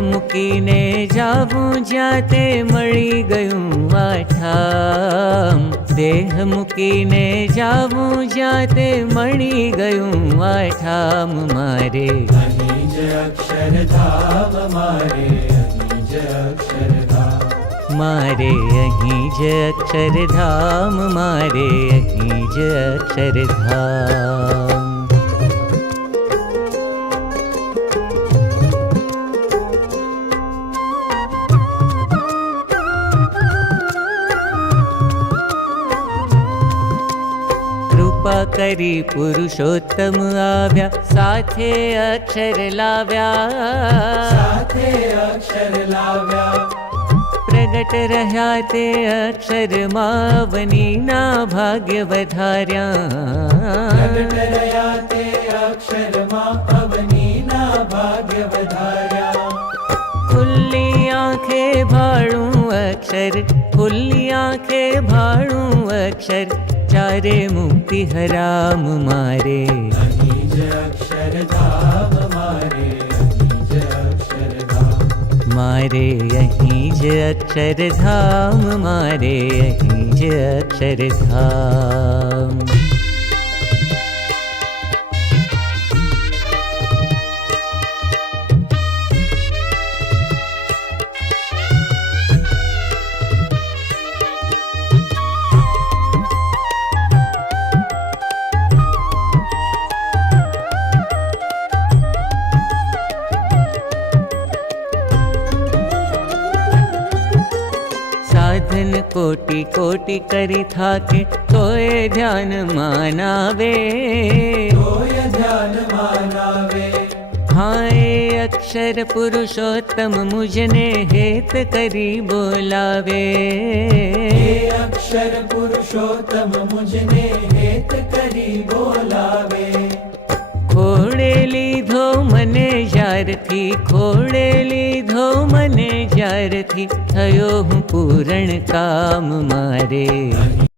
મૂકીને જાવું જ્યાં તે મળી ગયું આ ઠામ. દેહ મૂકીને જાવું જ્યાં તે મળી ગયું આ ઠામ. મારે અહીં જ અક્ષરધામ, મારે અહીં જ અક્ષરધામ. મારે અહીં જ અક્ષરધામ, મારે અહીં જ અક્ષરધામ. કૃપા કરી પુરુષોત્તમ આવ્યા, સાથે અક્ષર લાવ્યા. સાથે અક્ષર લાવ્યા. પ્રગટ રહ્યા તે અક્ષરમાં અવનીના ભાગ્ય વધાર્યા. પ્રગટ રહ્યા તે અક્ષરમાં અવનીના ભાગ્ય વધાર્યા. ખુલ્લી આંખે ભાળું અક્ષર, ખુલ્લી આંખે ભાળું અક્ષર, ચારે મુક્તિ હરામ. મારે અહીં જ અક્ષરધામ, મારે અહીં જ અક્ષરધામ. મારે અહીં જ અક્ષરધામ, મારે અહીં જ અક્ષરધામ. સાધન કોટી કોટી કરી થાકે, તોય ધ્યાનમાં નાવે. તોય ધ્યાનમાં નાવે. હા એ અક્ષર પુરુષોત્તમ મુજને હેત કરી બોલાવે. એ અક્ષર પુરુષોત્તમ મુજને હેત કરી બોલાવે. ખોળે લીધો મને જ્યારથી, ખોળે લીધો મને જ્યારથી, થયો હું પૂરણ કામ. મારે